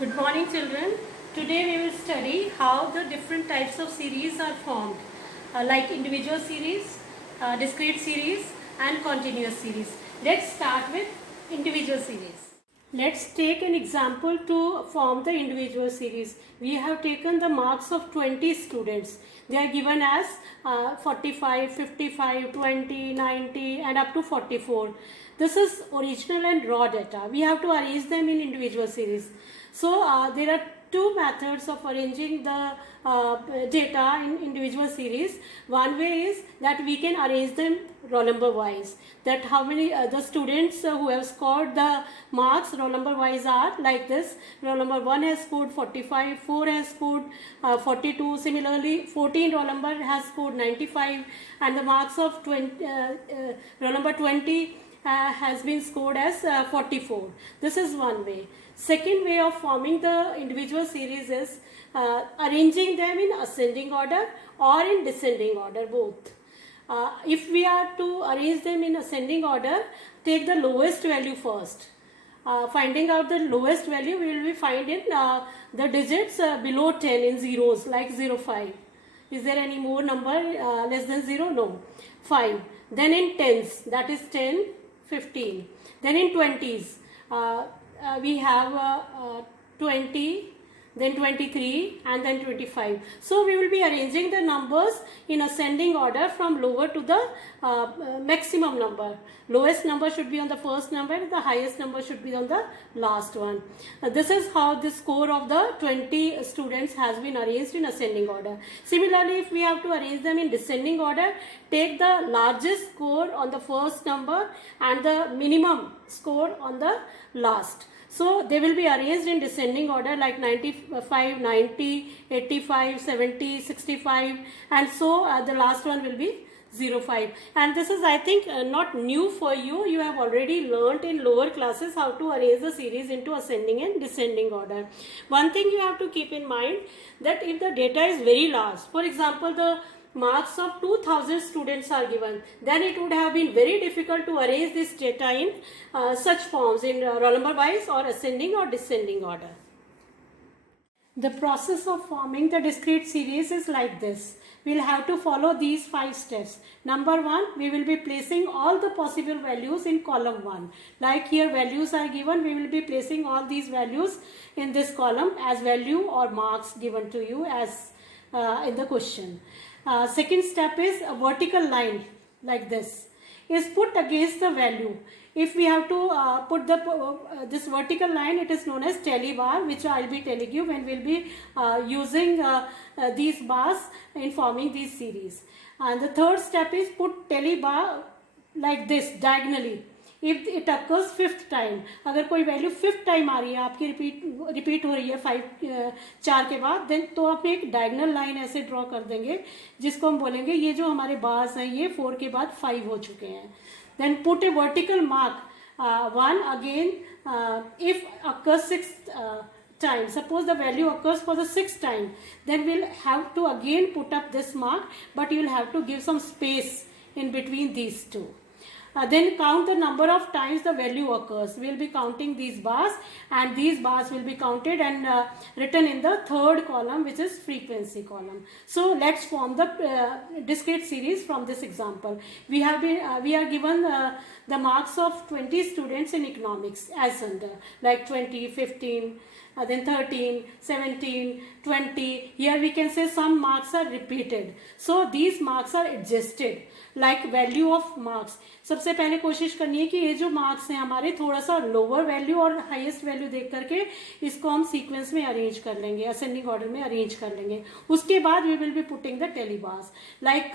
Good morning, children. Today we will study how the different types of series are formed, like individual series, discrete series and continuous series. Let's start with individual series. Let's take an example to form the individual series. We have taken the marks of 20 students. They are given as 45, 55, 20, 90 and up to 44. This is original and raw data. We have to arrange them in individual series. So there are two methods of arranging the data in individual series. One way is that we can arrange them roll number wise, that how many the students who have scored the marks roll number wise are like this. Roll number 1 has scored 45, 4 has scored 42, similarly 14 roll number has scored 95 and the marks of 20, roll number 20 has been scored as 44. This is one way. Second way of forming the individual series is arranging them in ascending order or in descending order, both. If we are to arrange them in ascending order, take the lowest value first. Finding out the lowest value, we will be finding the digits below 10 in zeros, like 05. Is there any more number less than 0? No. 5. Then in tens, that is 10, 15. Then in 20s, we have 20, then 23 and then 25. So we will be arranging the numbers in ascending order from lower to the maximum number. Lowest number should be on the first number, the highest number should be on the last one. This is how the score of the 20 students has been arranged in ascending order. Similarly, if we have to arrange them in descending order, take the largest score on the first number and the minimum score on the last. So they will be arranged in descending order like 95, 90, 85, 70, 65 and so the last one will be 05. And this is, I think, not new for you. You have already learnt in lower classes how to arrange the series into ascending and descending order. One thing you have to keep in mind, that if the data is very large, for example, the marks of 2000 students are given, then it would have been very difficult to arrange this data in such forms, in roll number wise or ascending or descending order. The process of forming the discrete series is like this. We will have to follow these 5 steps. Number 1, we will be placing all the possible values in column 1. Like here values are given, we will be placing all these values in this column as value or marks given to you as in the question. Second step is a vertical line like this is put against the value. If we have to put the this vertical line, it is known as tally bar, which I will be telling you when we will be using these bars in forming these series. And the third step is put tally bar like this diagonally. If it occurs 5th time, अगर कोई value 5th time आ रही है आपकी repeat हो रही है 4 के बाद, देन तो आप एक डायगोनल लाइन ऐसे ड्रॉ कर देंगे जिसको हम बोलेंगे ये जो हमारे बार्स हैं ये 4 के बाद 5 हो चुके हैं. Then put a vertical mark 1 again if occurs 6th time. Suppose the value occurs for the 6th time, then we'll have to again put up this mark, but you'll have to give some space in between these two. Then count the number of times the value occurs. We will be counting these bars, and these bars will be counted and written in the third column, which is frequency column. So let's form the discrete series from this example. We are given the marks of 20 students in economics as under, like 20, 15, then 13, 17, 20. Here we can say some marks are repeated. So these marks are adjusted like value of marks. सबसे पहले कोशिश करनी है कि ये जो marks हैं हमारे थोड़ा सा लोअर वैल्यू और हाईएस्ट वैल्यू देख करके इसको हम सीक्वेंस में अरेंज कर लेंगे, असेंडिंग ऑर्डर में अरेंज कर लेंगे. उसके बाद we will be putting the tally bars. Like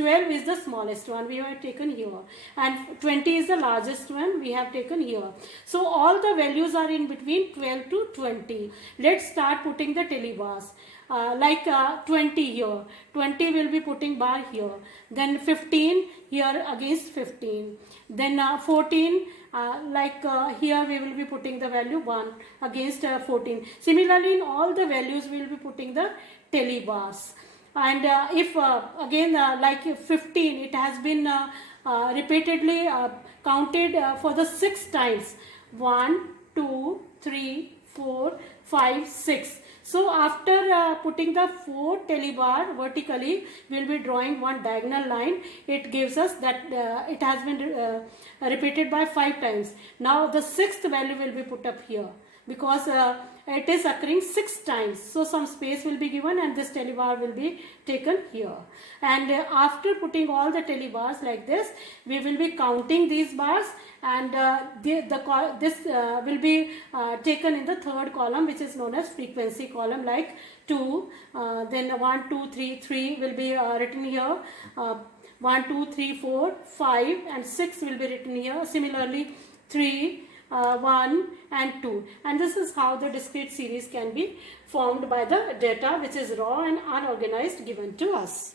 12 is the smallest one we have taken here and 20 is the largest one we have taken here. So all the values are in between 12 to 20. Let's start putting the tally bars. Like 20 here, 20 will be putting bar here, then 15 here against 15, then 14 here we will be putting the value 1 against 14. Similarly, in all the values we will be putting the tally bars. And if again like 15, it has been repeatedly counted for the 6 times, 1, 2, 3, 4, 5, 6. So after putting the 4 telebar vertically, we will be drawing one diagonal line. It gives us that it has been repeated by 5 times. Now the 6th value will be put up here because it is occurring 6 times. So some space will be given and this telebar will be taken here. And after putting all the telebars like this, we will be counting these bars, and this will be taken in the third column, which is known as frequency column, like 2, then 1, 2, 3, 3 will be written here, 1, 2, 3, 4, 5 and 6 will be written here. Similarly 3, 1 and 2, and this is how the discrete series can be formed by the data which is raw and unorganized given to us.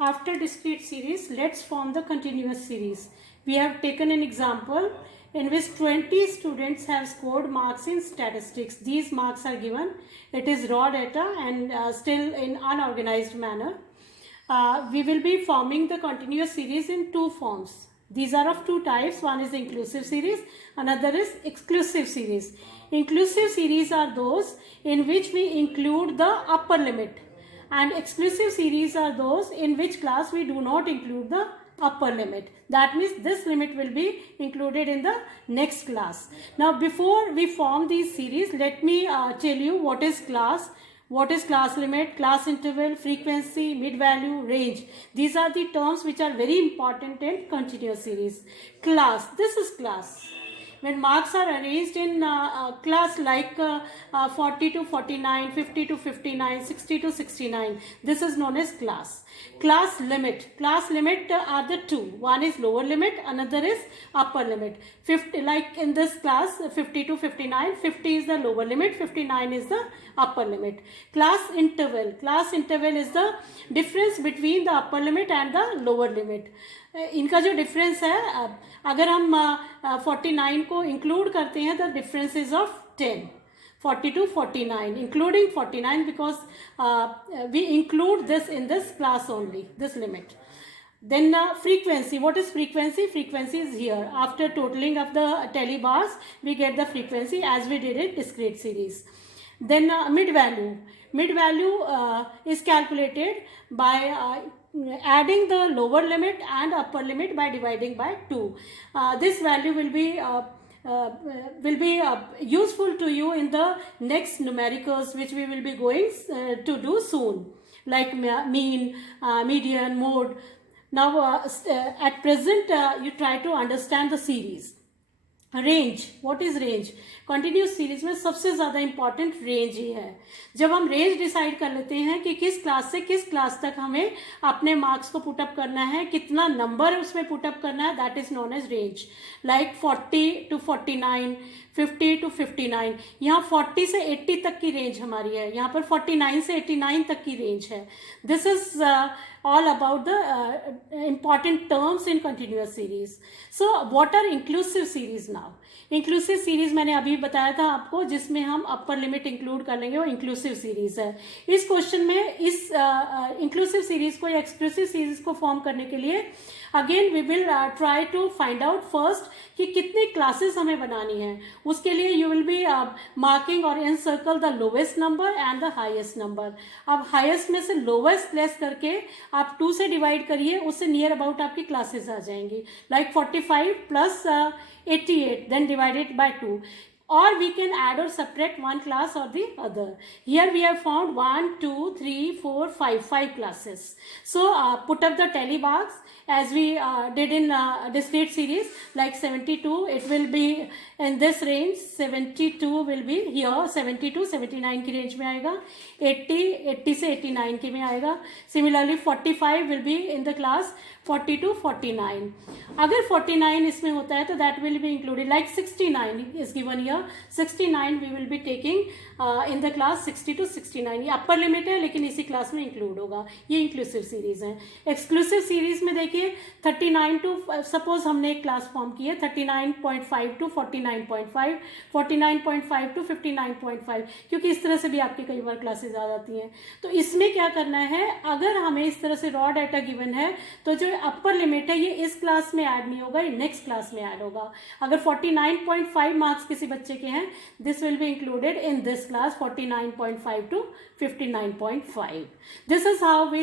After discrete series, let's form the continuous series. We have taken an example in which 20 students have scored marks in statistics. These marks are given. It is raw data and still in unorganized manner. We will be forming the continuous series in 2 forms. These are of 2 types. One is inclusive series, another is exclusive series. Inclusive series are those in which we include the upper limit, and exclusive series are those in which class we do not include the upper limit. That means this limit will be included in the next class. Now before we form these series, let me tell you what is class limit, class interval, frequency, mid value, range. These are the terms which are very important in continuous series. Class, this is class. When marks are arranged in class like 40 to 49, 50 to 59, 60 to 69, this is known as class. Class limit are the 2. One is lower limit, another is upper limit. 50, like in this class 50 to 59, 50 is the lower limit, 59 is the upper limit. Class interval is the difference between the upper limit and the lower limit. इनका जो difference है, अगर हम 49 को include करते हैं, the difference is of 10. 40 to 49, including 49 because we include this in this class only, this limit. Then frequency. What is frequency? Frequency is here. After totaling of the telebars, we get the frequency as we did in discrete series. Then mid value. Mid value is calculated by adding the lower limit and upper limit by dividing by 2. This value will be useful to you in the next numericals which we will be going to do soon, like mean, median, mode. Now at present you try to understand the series. Range. What is range? Continuous series में सबसे ज़्यादा important range ही है. जब हम range decide कर लेते हैं कि किस क्लास से किस क्लास तक हमें अपने मार्क्स को पुटअप करना है, कितना नंबर उसमें पुटअप करना है, that is known as range. Like 40 to 49, 50 to 59. यहाँ 40 से 80 तक की रेंज हमारी है, यहाँ पर 49 से 89 तक की रेंज है. This is all about the important terms in continuous series. So what are inclusive series now? Inclusive series मैंने अभी बताया था आपको, जिसमें हम अपर लिमिट इंक्लूड कर लेंगे, वो इंक्लूसिव सीरीज है. इस क्वेश्चन में इस इंक्लूसिव सीरीज को या एक्सक्लूसिव सीरीज को फॉर्म करने के लिए again we will try to find out first कि कितनी क्लासेस हमें बनानी है. उसके लिए you will be marking or in circle the lowest number and the highest number. अब हाईएस्ट में से लोवेस्ट लेस करके आप 2 से डिवाइड करिए, उससे नियर अबाउट आपकी क्लासेस आ जाएंगी. Like 45 plus 88, then divided by 2. Or we can add or subtract one class or the other. Here we have found 1, 2, 3, 4, 5 classes. So put up the telebars as we did in discrete series, like 72, it will be in this range. 72 will be here, 70 to 79 की range में आएगा. 80 से 89 के में आएगा. Similarly 45 will be in the class 40 to 49. अगर 49 इसमें होता है तो that will be included. Like 69 is given here. 69 we will be taking in the class 60 to 69. ये अपर लिमिट है लेकिन इसी क्लास में इंक्लूड होगा. ये इंक्लूसिव सीरीज है. एक्सक्लूसिव सीरीज में देखिए 39 टू, सपोज हमने एक क्लास फॉर्म की है 39.5 टू 49.5, 49.5 टू 59.5, क्योंकि इस तरह से भी आपकी कई बार क्लासेज आ जाती हैं. तो इसमें क्या करना है, अगर हमें इस तरह से रॉ डाटा गिवन है तो जो अपर लिमिट है ये इस क्लास में ऐड नहीं होगा, ये नेक्स्ट क्लास में ऐड होगा. अगर 49.5 मार्क्स किसी बच्चे बच्चे के हैं, this will be included in this class 49.5 to 59.5. This is how we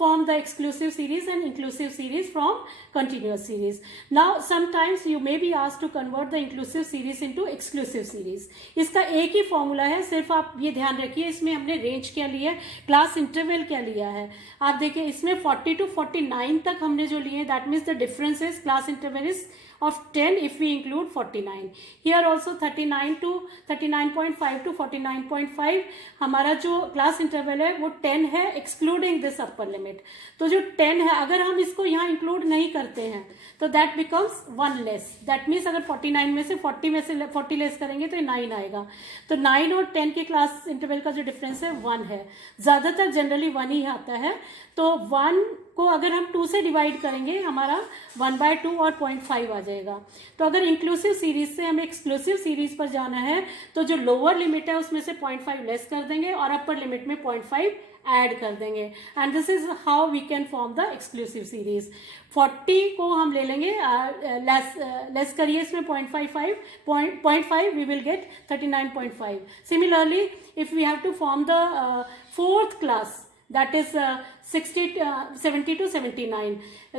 form the exclusive series and inclusive series from continuous series. Now sometimes you may be asked to convert the inclusive series into exclusive series. इसका एक ही formula है, सिर्फ आप ये ध्यान रखिए इसमें हमने रेंज क्या लिया है, क्लास इंटरवल क्या लिया है. आप देखिए इसमें 40 to 49 तक हमने जो लिए, that means the difference is class interval is of 10 if we include 49. Here also 39 to 39.5 to 49.5 हमारा जो क्लास इंटरवल है वो 10 है एक्सक्लूडिंग दिस अपर लिमिट. तो जो 10 है अगर हम इसको यहाँ इंक्लूड नहीं करते हैं तो that becomes 1 less. That means अगर 49 में से 40 लेस करेंगे तो 9 आएगा. तो 9 और 10 के क्लास इंटरवल का जो डिफरेंस है 1 है. ज़्यादातर जनरली 1 ही आता है. तो 1 को अगर हम 2 से डिवाइड करेंगे हमारा 1/2 और 0.5 आ जाएगा. तो अगर इंक्लूसिव सीरीज से हमें एक्सक्लूसिव सीरीज पर जाना है तो जो लोअर लिमिट है उसमें से 0.5 लेस कर देंगे और अपर लिमिट में 0.5 ऐड कर देंगे. And this is how we can form the exclusive series. 40 को हम ले लेंगे, लेस करिए इसमें 0.5 we will get 39.5. Similarly if we have to form the fourth class, that is 70 to 79.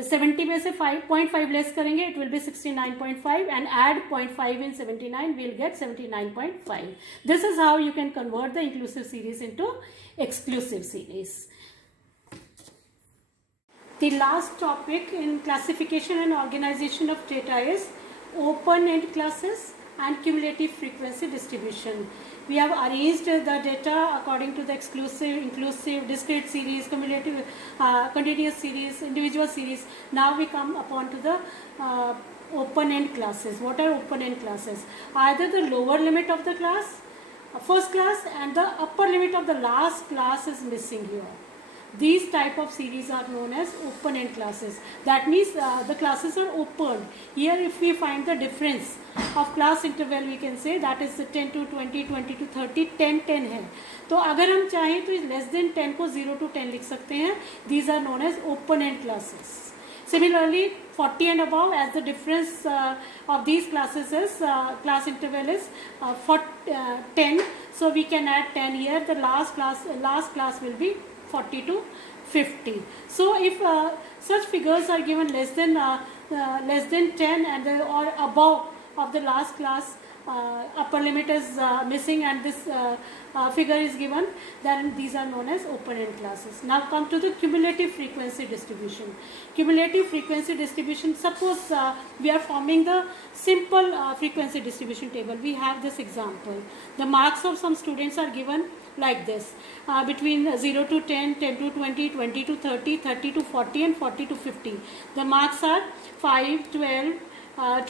70 में से 0.5 लेस करेंगे it will be 69.5 and add 0.5 in 79 we'll get 79.5. This is how you can convert the inclusive series into exclusive series. The last topic in classification and organization of data is open-end classes and cumulative frequency distribution. We have arranged the data according to the exclusive, inclusive, discrete series, cumulative, continuous series, individual series. Now we come upon to the open-end classes. What are open-end classes? Either the lower limit of the class, first class, and the upper limit of the last class is missing here. These type of series are known as open-end classes. That means the classes are open. Here if we find the difference of class interval we can say that is 10 to 20, 20 to 30, 10, 10 है. तो अगर हम चाहें तो less than 10 को 0 to 10 लिख सकते हैं. These are known as open-end classes. Similarly 40 and above, as the difference of these classes is class interval is 10, so we can add 10 here. The last class will be 40 to 50. So if such figures are given less than 10 and or above of the last class, upper limit is missing and this figure is given, then these are known as open-end classes. Now come to the cumulative frequency distribution. Cumulative frequency distribution, suppose we are forming the simple frequency distribution table. We have this example. The marks of some students are given like this, between 0 to 10, 10 to 20, 20 to 30, 30 to 40 and 40 to 50. The marks are 5, 12,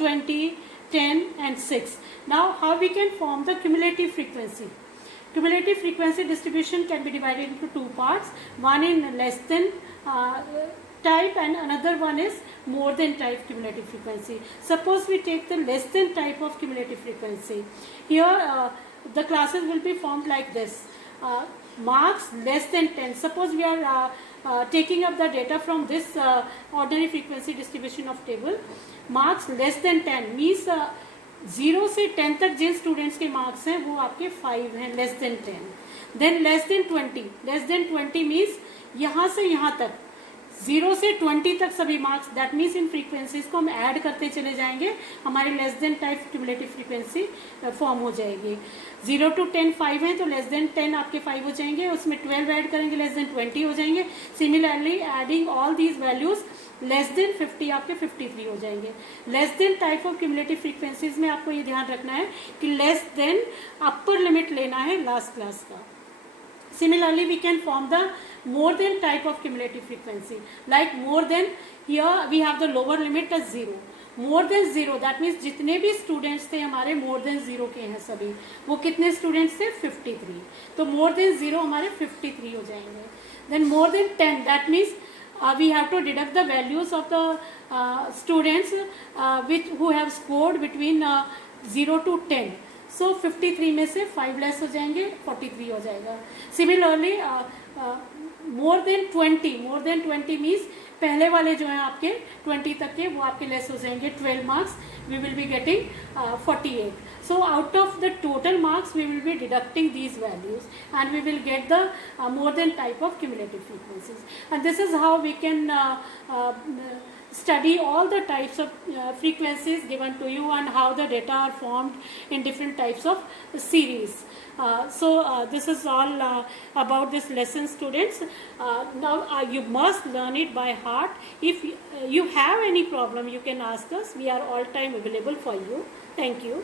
20, 10 and 6. Now how we can form the cumulative frequency? Cumulative frequency distribution can be divided into two parts. One in less than type and another one is more than type cumulative frequency. Suppose we take the less than type of cumulative frequency. Here the classes will be formed like this. Marks less than 10. Suppose we are taking up the data from this ordinary frequency distribution of table. Marks less than 10 means 0 से 10 तक जिन students के marks हैं वो आपके 5 हैं, less than 10. Than less than 20 means यहाँ से यहाँ तक 0 से 20 तक सभी marks. That means in frequencies को हम ऐड करते चले जाएंगे, हमारी less than type cumulative frequency form हो जाएगी. 0 to 10 5 हैं तो लेस देन 10 आपके 5 हो जाएंगे, उसमें 12 ऐड करेंगे लेस देन 20 हो जाएंगे. Similarly adding all these values less than 50 आपके 53 हो जाएंगे. Less than type of cumulative frequencies में आपको ये ध्यान रखना है कि लेस देन अपर लिमिट लेना है लास्ट क्लास का. Similarly, we can form the more than type of cumulative frequency. Like more than, here we have the lower limit as 0. More than 0, that means जितने भी students थे हमारे more than 0 के हैं सभी, वो कितने students थे 53. तो more than 0 हमारे 53 हो जाएंगे. Then more than 10, that means we have to deduct the values of the students who have scored between 0 to 10. So 53 में से 5 लेस हो जाएंगे, 43 हो जाएगा. Similarly more than 20 means पहले वाले जो हैं आपके 20 तक के वो आपके लेस हो जाएंगे 12 marks. We will be getting 48. So out of the total marks we will be deducting these values and we will get the more than type of cumulative frequencies. And this is how we can study all the types of frequencies given to you and how the data are formed in different types of series. This is all about this lesson, students. Now you must learn it by heart. If you have any problem, you can ask us. We are all time available for you. Thank you.